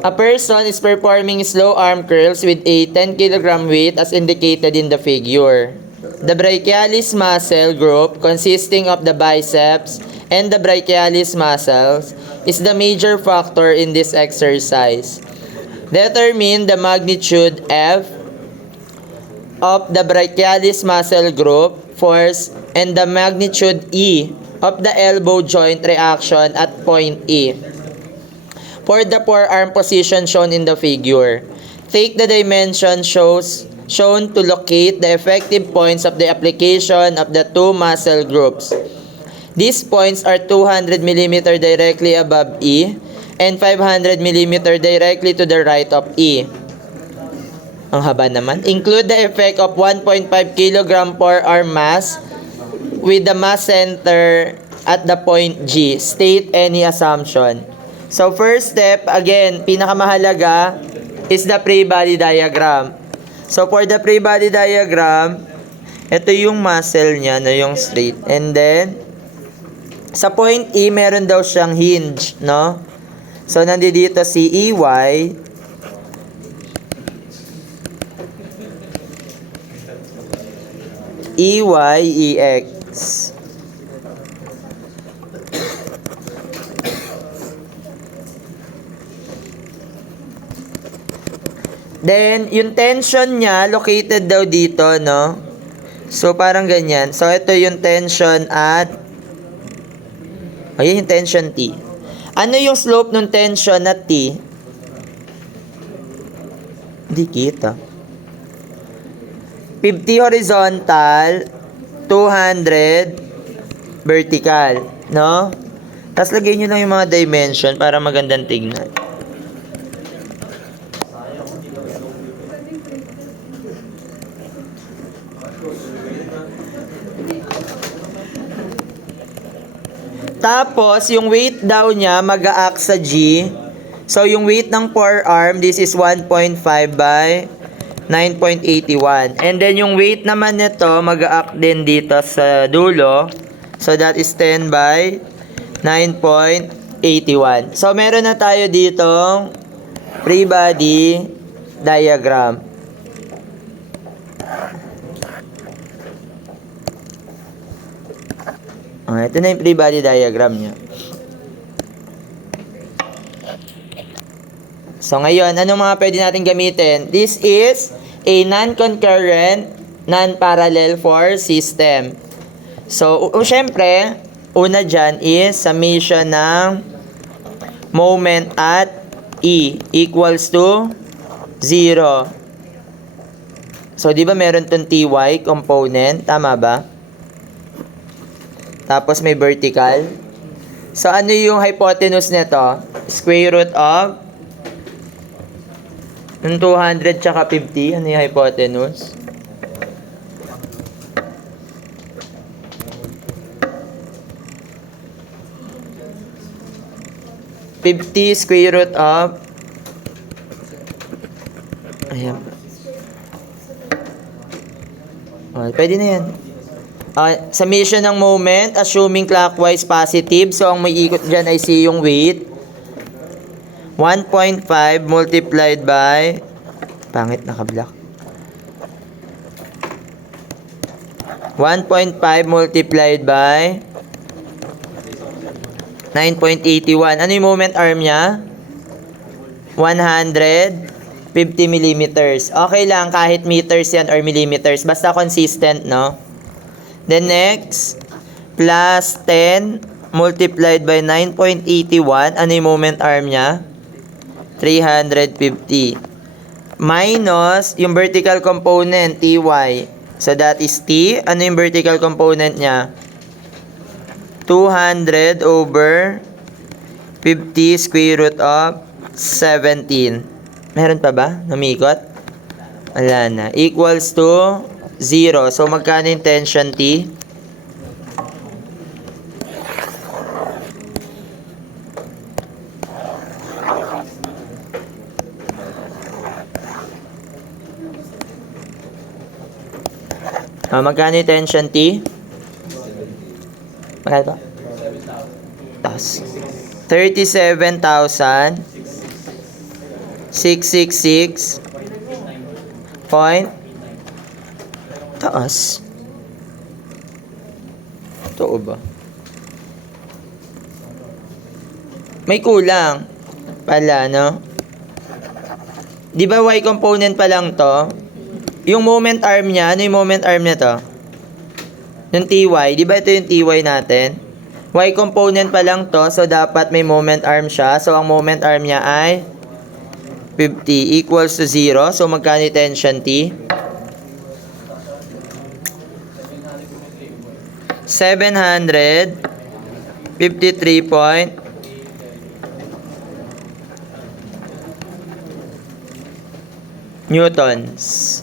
A person is performing slow arm curls with a 10 kg weight as indicated in the figure. The brachialis muscle group consisting of the biceps and the brachialis muscles is the major factor in this exercise. Determine the magnitude F of the brachialis muscle group force and the magnitude E of the elbow joint reaction at point E. For the forearm position shown in the figure, take the dimension shown to locate the effective points of the application of the two muscle groups. These points are 200 mm directly above E and 500 mm directly to the right of E. Ang haba naman. Include the effect of 1.5 kg forearm mass with the mass center at the point G. State any assumption. So first step, again, pinakamahalaga is the free body diagram. So for the free body diagram, ito yung muscle niya na yung straight. And then, sa point E, meron daw siyang hinge, no? So nandito si EY. EX. Then, yung tension niya, located daw dito, no? So, parang ganyan. So, ito yung tension at ayun yung tension T. Ano yung slope ng tension at T? Hindi kita. 50 horizontal, 200 vertical, no? Tapos lagay nyo lang yung mga dimension para magandang tignan. Tapos, yung weight daw niya mag-a-act sa G. So, yung weight ng forearm, this is 1.5 by 9.81. And then, yung weight naman nito, mag-a-act din dito sa dulo. So, that is 10 by 9.81. So, meron na tayo ditong free body diagram. Ito na yung free body diagram niya. So, ngayon, anong mga pwede natin gamitin? This is a non-concurrent, non-parallel force system. So, syempre, una dyan is summation ng moment at E equals to 0. So, di ba meron tong TY component? Tama ba? Tapos may vertical. So, ano yung hypotenuse nito? Square root of yung 200 tsaka 50. Ano yung hypotenuse? Square root of ayan. Pwede na yan. Summation ng moment, assuming clockwise positive. So, ang may ikot dyan ay C yung weight. 1.5 multiplied by pangit naka-block. 1.5 multiplied by 9.81. Ano yung moment arm niya? 150 millimeters. Okay lang kahit meters yan or millimeters. Basta consistent, no? Then next, plus 10 multiplied by 9.81. Ano yung moment arm niya? 350. Minus yung vertical component, TY. So that is T. Ano yung vertical component niya? 200 over 50 square root of 17. Meron pa ba? Namikot? Wala na. Equals to 0. So, magkano yung tension T? Magkano yung tension T? Magkano ito? 37,600 666 point taas. Totoo ba? May kulang pala, no? Di ba y component pa lang to? Yung moment arm niya, ano yung moment arm niya to? Yung ty, di ba ito yung ty natin? Y component pa lang to, so dapat may moment arm siya. So ang moment arm niya ay 50 equals to 0. So magkano yung tension T? 753 point newtons.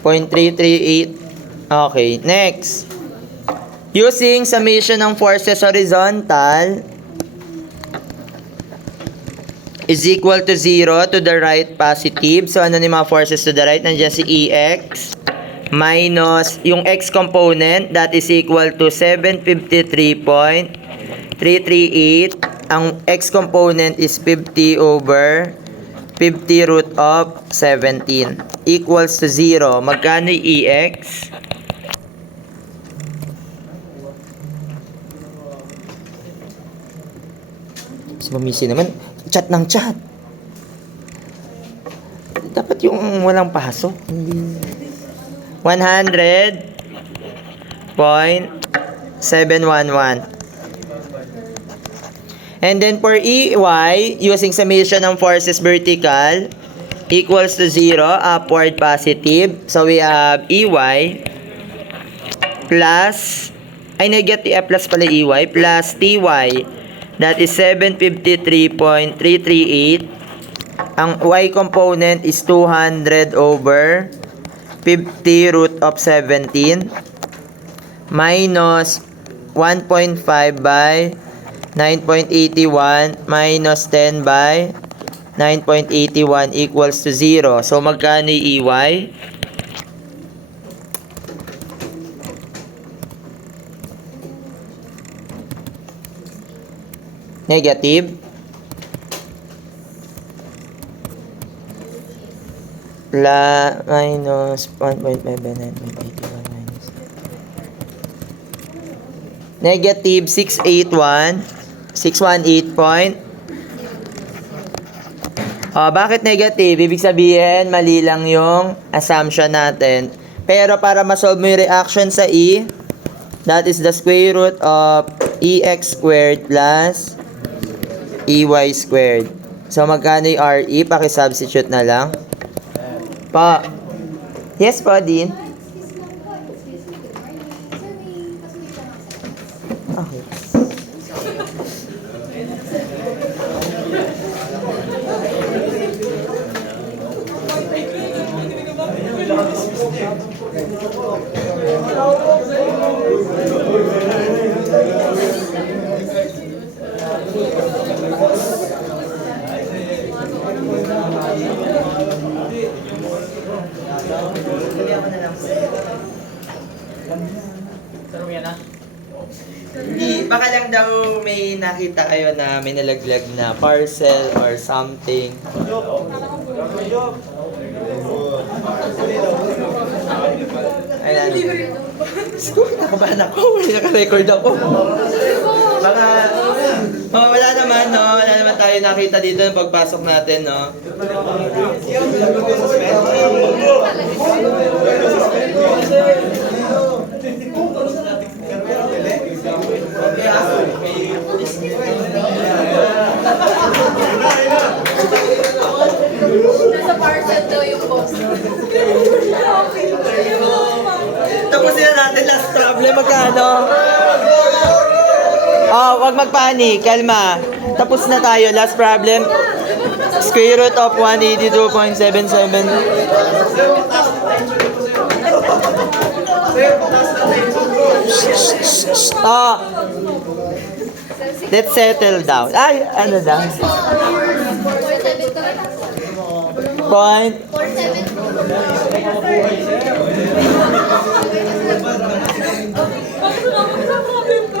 .338. Okay, next. Using summation ng forces horizontal is equal to 0 to the right positive. So, ano ni mga forces to the right? Nandiyan si EX minus yung X component, that is equal to 753.338. Ang X component is 50 over 50 root of 17 equals to 0. Magkano yung EX? Si Mamisi naman, chat ng chat. Dapat yung walang pasok. 100.711. And then for EY, using summation ng forces vertical equals to 0, upward positive. So we have EY plus, negative plus pala EY, plus TY, that is 753.338. Ang Y component is 200 over 50 root of 17 minus 1.5 by 9.81 minus 10 by 9.81 equals to 0. So, magkano yung EY? Negative. Minus 1.5 by 9.81 minus. Negative 618 point. Bakit negative? Ibig sabihin, mali lang yung assumption natin. Pero para masolve mo yung reaction sa E, that is the square root of EX squared plus EY squared. So, magkano yung RE? Pakisubstitute na lang. Pa. Yes po, Dean. Okay. Hindi, baka lang daw may nakita kayo na may nalaglag na parcel or something. Ayan. Nakabahan ako. Naka-record ako. Baka, wala naman, no? Wala naman tayo nakita dito ng pagpasok natin, no? Nasa parcel daw yung post. Tapusin na natin last problem. Magkano? Wag magpanik. Kalma. Tapos na tayo. Last problem. Square root of 182.77. Oh, let's settle down. Ay, ano daw? 472. Point. 472.